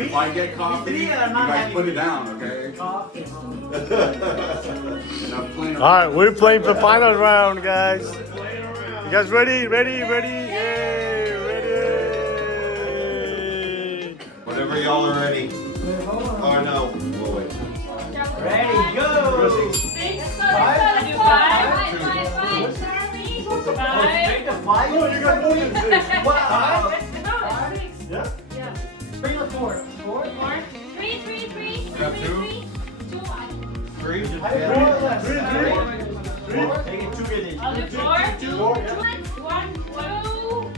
If I get coffee, you guys put it down, okay? Alright, we're playing the final round, guys. You guys ready? Ready? Ready? Yay! Ready! Whatever y'all are ready. Oh no. We'll wait. Ready, go! 6, 5, 5. Oh, you got more than 6. Wow! Yeah? 3 or 4? 4? 3, 3, 3. Got 2? 2, 1. 3? I have 4 left. 3. Take it 2 minutes. On the floor. 2, 1, 2,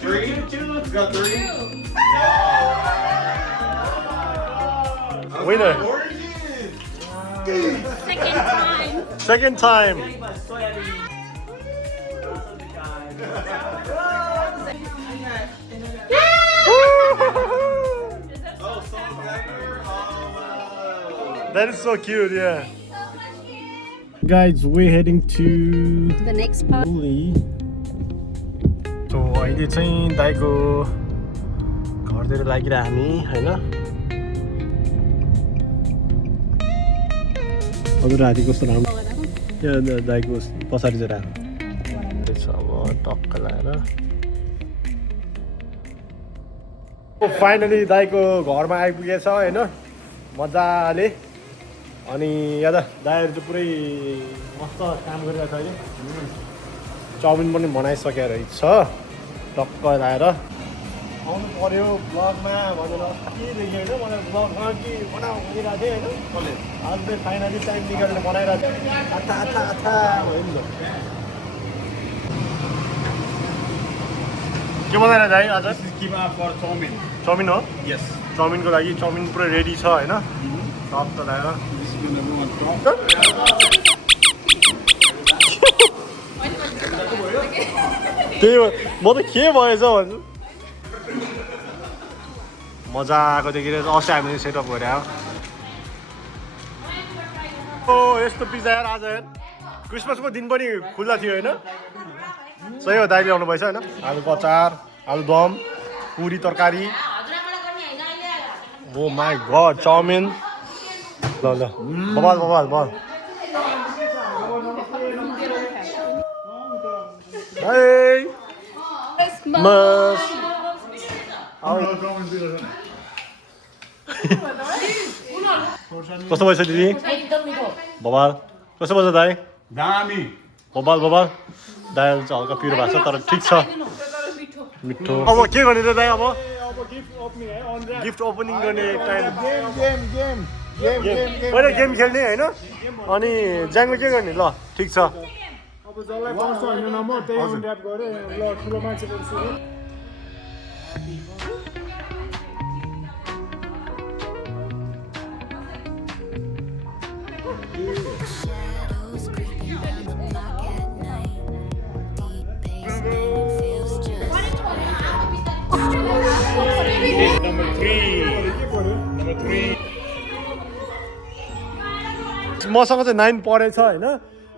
3? 2. You got 3? 2. Winner. Second time. Second time. That is so cute, yeah. Guys, we're heading to The next part. Uli. So अहिले चाहिँ दाइको घरतिर लागिरह हामी हैन हजुर राति कस्तो राम्रो यो दाइको पछाडि चाहिँ राख त्यसो अब टक्क लाएर फाइनली दाइको घरमा आइपुगेछ हैन मजाले अनि यहाँ दाइहरु चाहिँ पुरै मस्त काम गरिरहेछ अहिले चाउमिन पनि बनाइसकेको रहेछ टक्क लाएर आउनु पर्यो ब्लगमा भनेर के देख्यो होइन मलाई ब्लगमा के बनाऊ भनिरहेको थिएँ होइन आज चाहिँ फाइनली टाइम निकालेर बनाइरहेको थिएँ आथा आथा आथा भयो नि त के बनाइरहेको दाइ आज Kiba for Chomin. चाउमिन हो Yes. चाउमिनको लागि चाउमिन पुरै रेडी छ होइन टक्क लाएर This is gonna go on top. त्यही हो म त के भएछ भन्छु मजाको देखिएर अस्ति हामीले सेटअप गरे ओ यस्तो पिज्जा यार आज यार क्रिसमसको दिन पनि खुल्ला थियो होइन सही हो दाइ ल्याउनु भएछ होइन आलुको अचार आलुदम पुरी तरकारी ओ माई गड चाउमिन ल ल बबाल बबाल बल Hey! Mas! कस्तो भएछ दिदी बबाल कस्तो भएछ दाइ Dami. बबाल बबाल दाइ चाहिँ हल्का पिरो भएको छ तर ठिक छ मिठो अब के गर्ने त दाइ अब गिफ्ट ओपनिङ गर्ने टाइम पहिला गेम खेल्ने होइन अनि ज्याङले के गर्ने ल ठिक छ अब जसलाई पाउँछ होइन नम्बर त्यही ऱ्याप गरे ल ठुलो मान्छेको सुरु मसँग चाहिँ 9 पढेछ होइन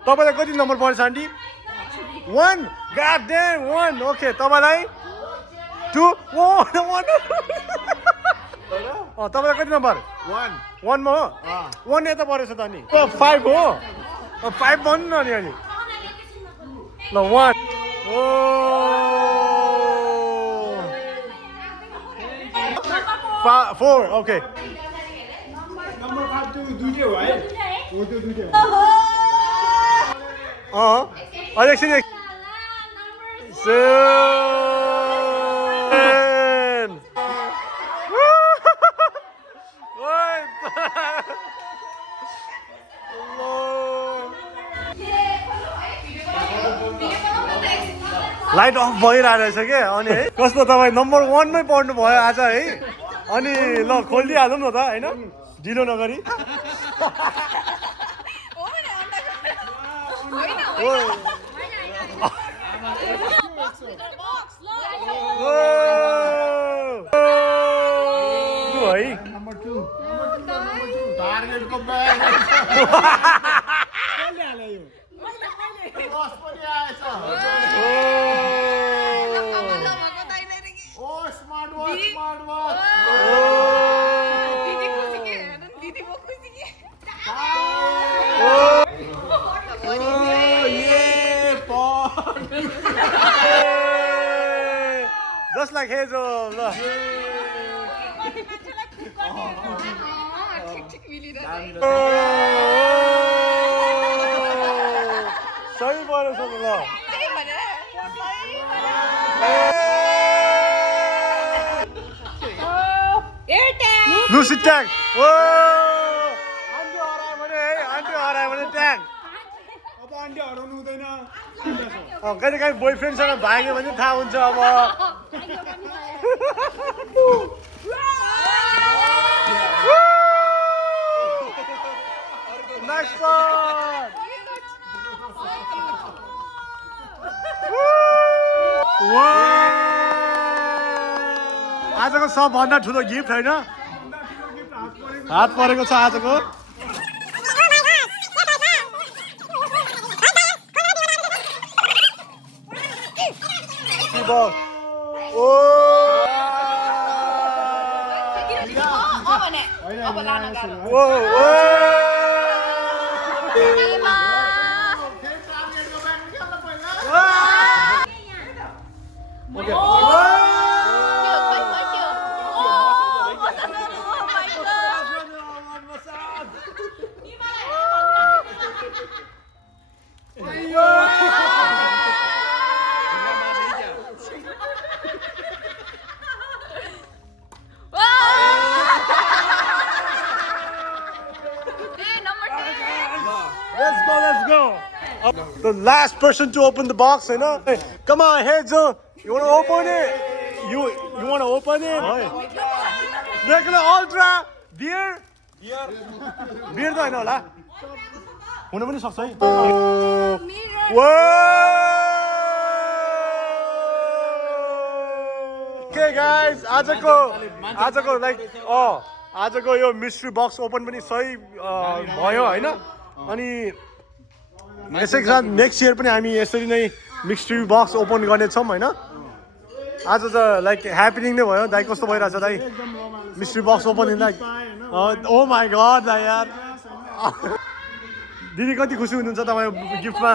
तपाईँलाई कति नम्बर परेछ आन्टी 1 God damn 1 ओके तपाईँलाई 2 तपाईँलाई कति नम्बर 1 मा हो 1 यता परेछ त नि 5 हो 5 भन्नु न नि अनि ल 1 ओ 4 ओके नम्बर 5 त्यो दुईटै हो है हो त्यो दुईटै हो एकछिन लाइट अफ भइरहेको रहेछ क्या अनि है कस्तो तपाईँ नम्बर 1 मै पढ्नु भयो आज है अनि ल खोलिदिइहालौँ न त होइन ढिलो नगरी है नम्बर 2 टार्गेटको ब्याग कसले हाल्यो बस पनि आएछ ओ स्मार्ट वाच ठिक मिलिरहेछ सही परेछ ल त्यही भनेर लुसी ट्याङ ओ आन्टी हरायो भने ट्याङ अब आन्टी हराउनु हुँदैन कहिले काहीँ बोयफ्रेन्डसँग भाग्यो भने थाहा हुन्छ अब Next one! आजको सबभन्दा ठुलो गिफ्ट होइन हात परेको छ आजको Let's go. The last person to open the box, you know? Hey, come on, Hazel. You want to open it? You want to open it? Regular ultra beer? Beer त हैन होला हुन पनि सक्छ है Okay guys, आजको like आजको यो मिस्ट्री बक्स ओपन पनि सही भयो हैन अनि यसैको साथ नेक्स्ट इयर पनि हामी यसरी नै मिस्ट्री बक्स ओपन गर्नेछौँ होइन आज त लाइक ह्यापनिङ नै भयो दाइ कस्तो भइरहेछ दाइ mystery box open like oh my god दाइ यार दिदी कति खुसी हुनुहुन्छ तपाईँको गिफ्टमा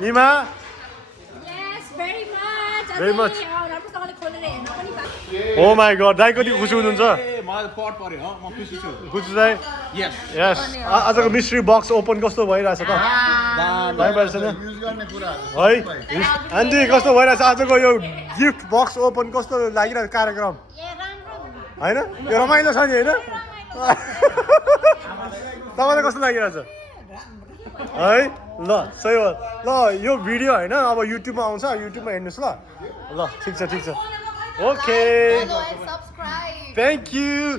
Nima very much oh my god दाइ कति खुसी हुनुहुन्छ खुसी दाइ यस आजको मिस्ट्री बक्स ओपन कस्तो भइरहेछ त है आन्टी कस्तो भइरहेछ आजको यो गिफ्ट बक्स ओपन कस्तो लागिरहेको कार्यक्रम होइन यो रमाइलो छ नि होइन तपाईँलाई कस्तो लागिरहेछ है ल सही हो ल यो भिडियो होइन अब युट्युबमा आउँछ युट्युबमा हेर्नुहोस् ल ठिक छ okay thank you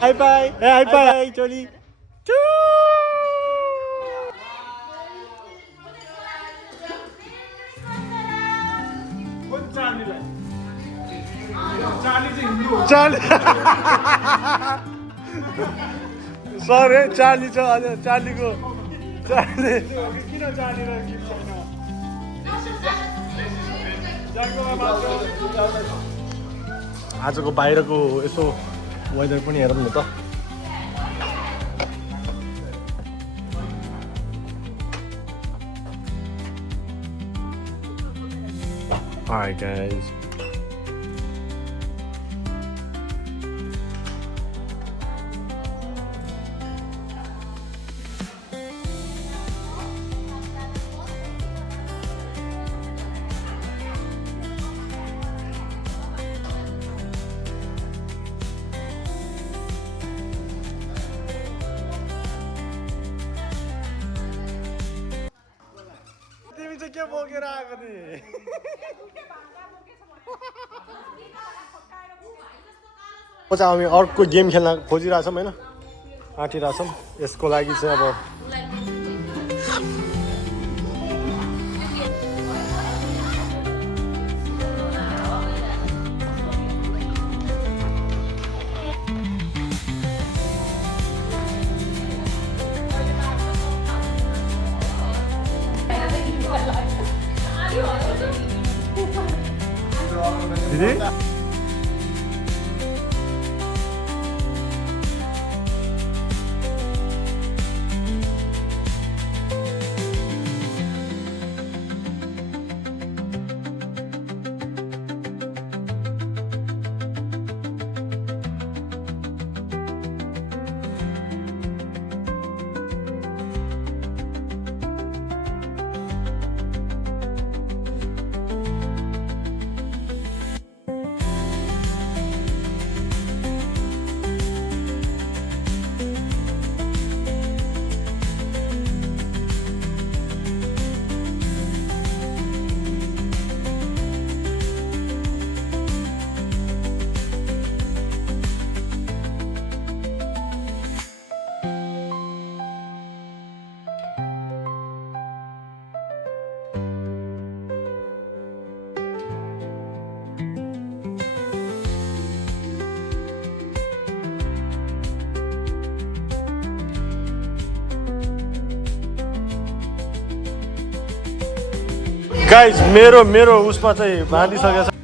high by चोली चार्ली सर चार्ली छ चार्लीको चार्ली किन जानेर गिफ्ट आजको बाहिरको यसो वेदर पनि हेरौँ न त Alright guys. तिमी चाहिँ के बोकेर आएको नि चाहिँ हामी अर्को गेम खेल्न खोजिरहेछौँ होइन आँटिरहेछौँ यसको लागि चाहिँ अब दिदी गाइज मेरो उसमा चाहिँ बाँधिसकेको छ